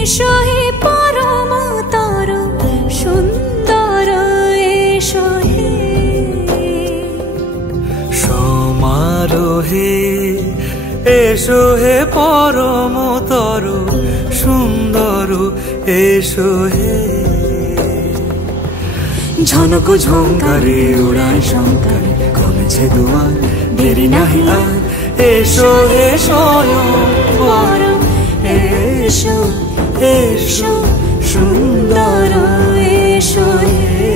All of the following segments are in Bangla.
এসো হে পরম তর সুন্দর এসো হে সমারোহে এসো হে পরম তর সুন্দর এসো হে ঝনক ঝঙ্কারে উড়ায় শঙ্কারে কমেছে দুয়ার দেরি নাহি আর এসো হে স্বয়ং পরম এসো এসো সুন্দর এসো হে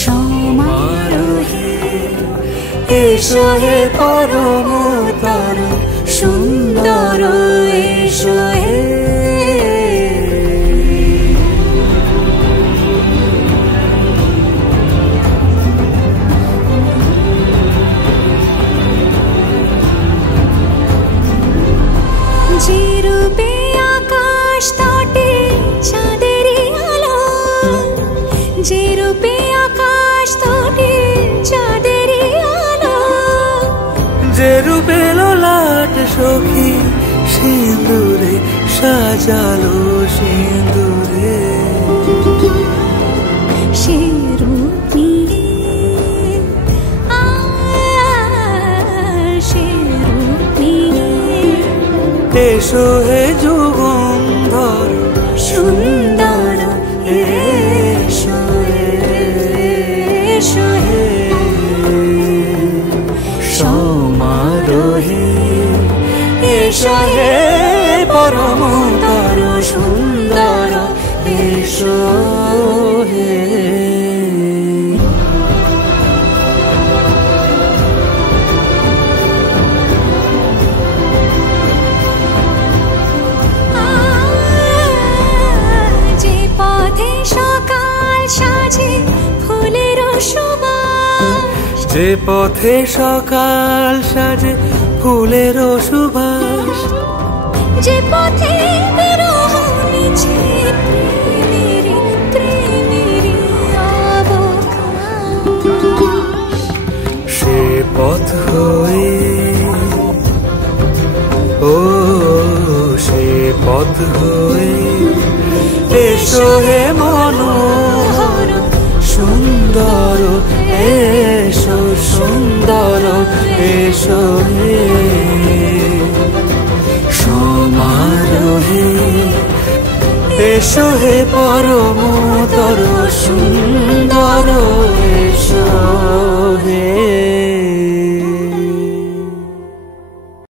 সমারোহে এসো হে পরম তর সুন্দর এসো হে যে রূপে আকাশ তটে চাঁদেরই আলো যে রূপে আকাশ তটে চাঁদেরই আলো যে রূপে ললাট সখী সিঁদুরে সাজালো সিঁদুরে সে রূপ নিয়ে সে রূপ নিয়ে এসো হে যুগন্ধর সুন্দর এসো এসো হে সমারোহে এসো হে পরম তর সুন্দর এসো হে যে পথে সকাল সাজে ফুলের সুবাস যে পথে সকাল সাজে ফুলের সুবাস যে পথে বিরহ মিছে প্রেমেরই প্রেমেরই অবকাশ সে পথ হয়ে ও সে পথ হয়ে এসো হে মনোহর সুন্দর এসো সুন্দর এসো হে সমারোহে এসো হে পরম